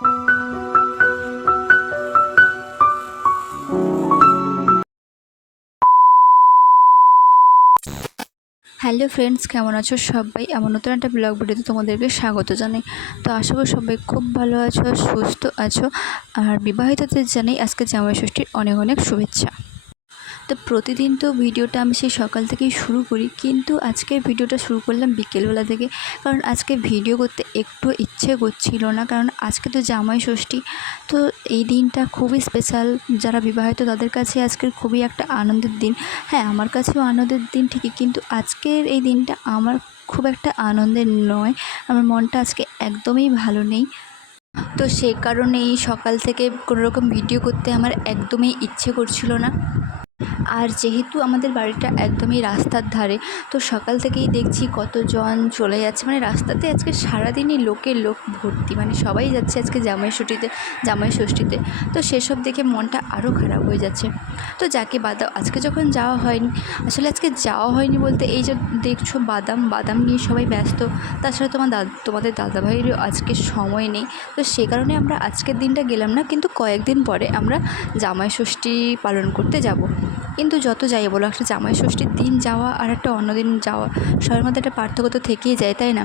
Hello friends, কেমন আছো সবাই? আমার নতুন একটা ব্লগ ভিডিওতে তোমাদেরকে স্বাগত জানাই। তো আশা করি সবাই খুব ভালো আছো আর সুস্থ আছো। আর বিবাহিতদের জানাই আজকে জামাই ষষ্ঠীর অনেক অনেক শুভেচ্ছা। তো প্রতিদিন তো ভিডিওটা আমি সেই সকাল থেকেই শুরু করি, কিন্তু আজকের ভিডিওটা শুরু করলাম বিকেলবেলা থেকে। কারণ আজকে ভিডিও করতে একটু ইচ্ছে করছিল না, কারণ আজকে তো জামাই ষষ্ঠী। তো এই দিনটা খুবই স্পেশাল। যারা বিবাহিত তাদের কাছে আজকের খুবই একটা আনন্দের দিন। হ্যাঁ, আমার কাছেও আনন্দের দিন ঠিকই, কিন্তু আজকের এই দিনটা আমার খুব একটা আনন্দের নয়। আমার মনটা আজকে একদমই ভালো নেই। তো সে কারণেই সকাল থেকে কোনোরকম ভিডিও করতে আমার একদমই ইচ্ছে করছিল না। আর যেহেতু আমাদের বাড়িটা একদমই রাস্তার ধারে, তো সকাল থেকেই দেখছি কতজন চলে যাচ্ছে, মানে রাস্তাতে আজকে সারাদিনই লোক ভর্তি, মানে সবাই যাচ্ছে আজকে জামাই ষষ্ঠীতে। তো সেসব দেখে মনটা আরও খারাপ হয়ে যাচ্ছে। তো যাকে বাদাম আজকে যখন যাওয়া হয়নি, আসলে আজকে যাওয়া হয়নি বলতে এই যে দেখছো বাদাম নিয়ে সবাই ব্যস্ত। তাছাড়া তোমাদের দাদাভাইয়েরও আজকে সময় নেই। তো সে কারণে আমরা আজকের দিনটা গেলাম না, কিন্তু কয়েকদিন পরে আমরা জামাই ষষ্ঠী পালন করতে যাব। কিন্তু যত যাই বলো, একটা জামাই ষষ্ঠীর দিন যাওয়া আর একটা অন্য দিন যাওয়া, সবার মধ্যে একটা পার্থক্য তো থেকেই যায়, তাই না?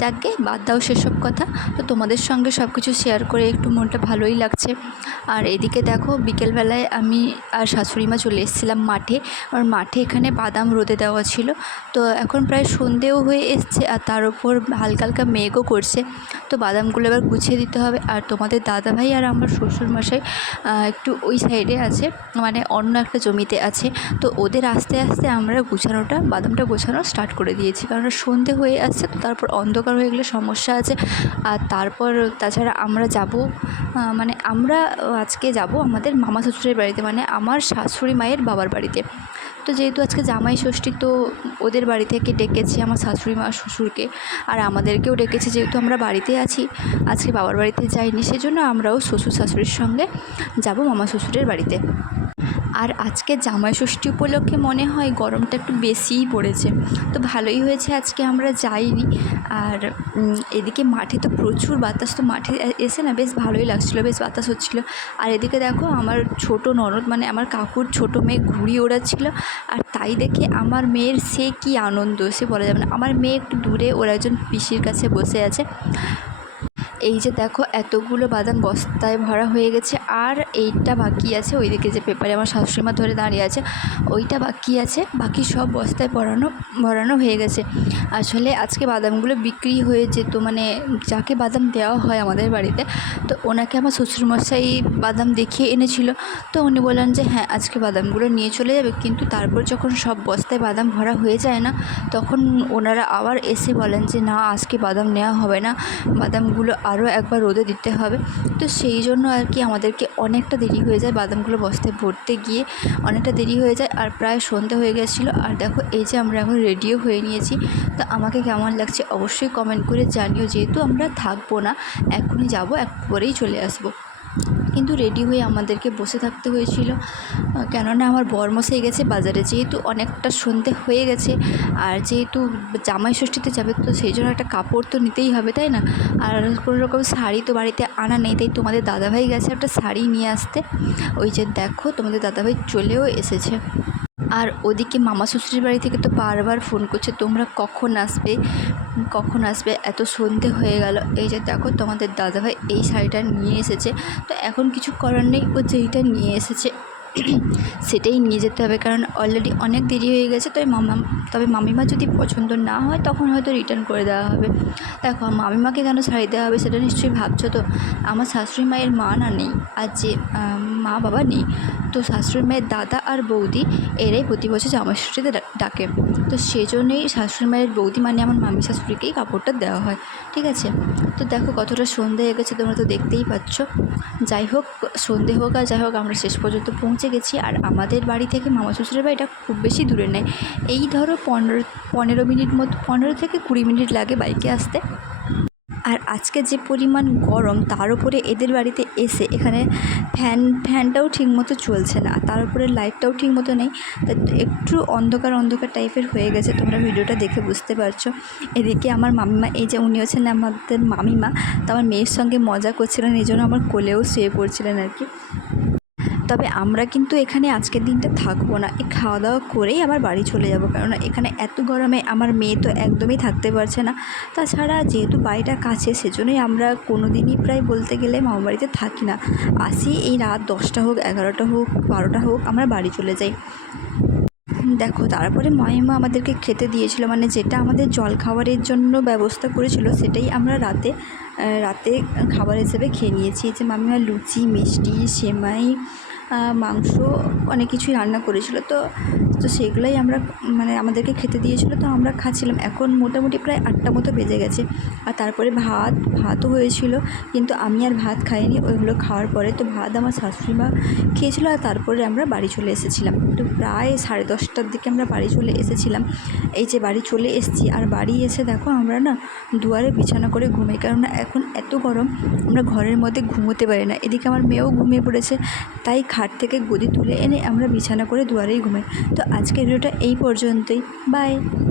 যাকগে, বাদ দাও সেসব কথা। তো তোমাদের সঙ্গে সব কিছু শেয়ার করে একটু মনটা ভালোই লাগছে। আর এদিকে দেখো, বিকেলবেলায় আমি আর শাশুড়ি মা চলে এসেছিলাম মাঠে। আর মাঠে এখানে বাদাম রোদে দেওয়া ছিল। তো এখন প্রায় সন্ধেও হয়ে এসছে, আর তার উপর হালকা হালকা মেঘও করছে। তো বাদামগুলো এবার গুছিয়ে দিতে হবে। আর তোমাদের দাদাভাই আর আমার শ্বশুরমশাই একটু ওই সাইডে আছে, মানে অন্য একটা জমিতে আছে। তো ওদের আস্তে আস্তে আমরা বাদামটা গোছানো স্টার্ট করে দিয়েছি, কারণ সন্ধে হয়ে আসছে। তো তারপর অন্ধকার হয়ে গেলে সমস্যা আছে। আর তারপর তাছাড়া আমরা যাব, মানে আমরা আজকে যাব আমাদের মামা শ্বশুরের বাড়িতে, মানে আমার শাশুড়ি মায়ের বাবার বাড়িতে। তো যেহেতু আজকে জামাই ষষ্ঠী, তো ওদের বাড়ি থেকে ডেকেছে আমার শাশুড়ি মা শ্বশুরকে, আর আমাদেরকেও ডেকেছে। যেহেতু আমরা বাড়িতে আছি, আজকে বাবার বাড়িতে যাইনি, সেজন্য আমরাও শ্বশুর শাশুড়ির সঙ্গে যাব মামা শ্বশুরের বাড়িতে। আর আজকে জামাই ষষ্ঠী উপলক্ষে মনে হয় গরমটা একটু বেশিই পড়েছে। তো ভালোই হয়েছে আজকে আমরা যাইনি। আর এদিকে মাঠে তো প্রচুর বাতাস, তো মাঠে এসে না বেশ ভালোই লাগছিলো, বেশ বাতাস হচ্ছিলো। আর এদিকে দেখো, আমার ছোট ননদ, মানে আমার কাকুর ছোট মেয়ে ঘুড়ি ওড়াচ্ছিল। আর তাই দেখে আমার মেয়ের সে কি আনন্দ, সে বলা যাবে না। আমার মেয়ে একটু দূরে ওর একজন পিসির কাছে বসে আছে। এই যে দেখো, এতগুলো বাদাম বস্তায় ভরা হয়ে গেছে, আর এইটা বাকি আছে। ওইদিকে যে পেপারে আমার শাশুড়িমা ধরে দাঁড়িয়ে আছে, ওইটা বাকি আছে। বাকি সব বস্তায় ভরানো হয়ে গেছে। আসলে আজকে বাদামগুলো বিক্রি হয়ে যেত, মানে যাকে বাদাম দেওয়া হয় আমাদের বাড়িতে, তো ওনাকে আমার শ্বশুরমশাই বাদাম দেখিয়ে এনেছিল। তো উনি বললেন যে হ্যাঁ, আজকে বাদামগুলো নিয়ে চলে যাবে। কিন্তু তারপর যখন সব বস্তায় বাদাম ভরা হয়ে যায় না, তখন ওনারা আবার এসে বলেন যে না, আজকে বাদাম নেওয়া হবে না, বাদামগুলো আরও একবার রোদে দিতে হবে। তো সেই জন্য আর কি আমাদেরকে অনেকটা দেরি হয়ে যায়, বাদামগুলো বস্তায় ভরতে গিয়ে অনেকটা দেরি হয়ে যায়। আর প্রায় সন্ধ্যা হয়ে গেছিলো। আর দেখো, এই যে আমরা এখন রেডিও হয়ে নিয়েছি। তো আমাকে কেমন লাগছে অবশ্যই কমেন্ট করে জানিও। যেহেতু আমরা থাকবো না, এখনই যাব, একটু পরেই চলে আসবো। কিন্তু রেডি হয়ে আমাদেরকে বসে থাকতে হয়েছিল, কেননা আমার বরমশাই গেছে বাজারে। যেহেতু অনেকটা সন্ধে হয়ে গেছে, আর যেহেতু জামাই ষষ্ঠীতে যাবে, তো সেই জন্য একটা কাপড় তো নিতেই হবে, তাই না? আর কোনো রকম শাড়ি তো বাড়িতে আনা নেই, তাই তোমাদের দাদাভাই গেছে একটা শাড়ি নিয়ে আসতে। ওই যে দেখো, তোমাদের দাদাভাই চলেও এসেছে। আর ওদিকে মামা শ্বশুরের বাড়ি থেকে তো বারবার ফোন করছে, তোমরা কখন আসবে, এত সন্ধে হয়ে গেল। এই যে দেখো, তোমাদের দাদাভাই এই শাড়িটা নিয়ে এসেছে। তো এখন কিছু করার নেই, ও যেইটা নিয়ে এসেছে সেটাই নিয়ে যেতে হবে, কারণ অলরেডি অনেক দেরি হয়ে গেছে। তবে মামিমা যদি পছন্দ না হয়, তখন হয়তো রিটার্ন করে দেওয়া হবে। দেখো, মামিমাকে কেন শাড়ি দেওয়া হবে সেটা নিশ্চয়ই ভাবছো। তো আমার শাশুড়ি মায়ের মা না নেই, আর যে মা বাবা নেই, তো শাশুড়ি মায়ের দাদা আর বৌদি এরাই প্রতি বছর জামাই ষষ্ঠীতে ডাকে। তো সেই জন্যই শাশুড়ি মায়ের বৌদি, মানে আমার মামি শাশুড়িকেই কাপড়টা দেওয়া হয়, ঠিক আছে? তো দেখো কতটা সন্ধে হয়ে গেছে, তোমরা তো দেখতেই পাচ্ছ। যাই হোক, সন্ধে হোক আর যাই হোক, আমরা শেষ পর্যন্ত পৌঁছে গেছি। আর আমাদের বাড়ি থেকে মামা শ্বশুরের বাড়িটা খুব বেশি দূরে নেই, এই ধরো 15 থেকে 20 মিনিট লাগে বাইকে আসতে। আর আজকে যে পরিমাণ গরম, তার উপরে এদের বাড়িতে এসে এখানে ফ্যানটাও ঠিকমতো চলছে না, তার উপরে লাইটটাও ঠিকমতো নেই, তা একটু অন্ধকার অন্ধকার টাইপের হয়ে গেছে। তোমরা ভিডিওটা দেখে বুঝতে পারছো। এদিকে আমার মামিমা, এই যে উনি হচ্ছেন আমাদের মামিমা, তো আমার মেয়ের সঙ্গে মজা করছিলেন, এই জন্য আমার কোলেও শুয়ে পড়ছিলেন আর কি। তবে আমরা কিন্তু এখানে আজকের দিনটা থাকবো না, এই খাওয়া দাওয়া করেই আবার বাড়ি চলে যাব, কেননা এখানে এত গরমে আমার মেয়ে তো একদমই থাকতে পারছে না। তাছাড়া যেহেতু বাড়িটা কাছে, সেজন্যই আমরা কোনো দিনই প্রায় বলতে গেলে মামা বাড়িতে থাকি না, আসি এই রাত 10টা হোক, 11টা হোক, 12টা হোক, আমরা বাড়ি চলে যাই। দেখো, তারপরে মামিমা আমাদেরকে খেতে দিয়েছিল, মানে যেটা আমাদের জল খাবারের জন্য ব্যবস্থা করেছিল সেটাই আমরা রাতে খাবার হিসেবে খেয়ে নিয়েছি। যে মামিমা লুচি, মিষ্টি, সেমাই, মাংস, অনেক কিছুই রান্না করেছিল, তো সেগুলোই আমরা মানে আমাদেরকে খেতে দিয়েছিল, তো আমরা খাচ্ছিলাম। এখন মোটামুটি প্রায় 8টা মতো বেজে গেছে। আর তারপরে ভাতও হয়েছিল, কিন্তু আমি আর ভাত খাইনি, ওইগুলো খাওয়ার পরে তো ভাত আমার শাশুড়িমা খেয়েছিল। আর তারপরে আমরা বাড়ি চলে এসেছিলাম, তো প্রায় 10:30টার দিকে আমরা বাড়ি চলে এসেছিলাম। এই যে বাড়ি চলে এসেছি, আর বাড়ি এসে দেখো আমরা না দুয়ারে বিছানা করে ঘুমাই, কেননা এখন এত গরম, আমরা ঘরের মধ্যে ঘুমোতে পারি না। এদিকে আমার মেয়েও ঘুমিয়ে পড়েছে, তাই খাট থেকে গদি তুলে এনে আমরা বিছানা করে দুয়ারেই ঘুমাই। তো আজকের ভিডিওটা এই পর্যন্তই, বাই।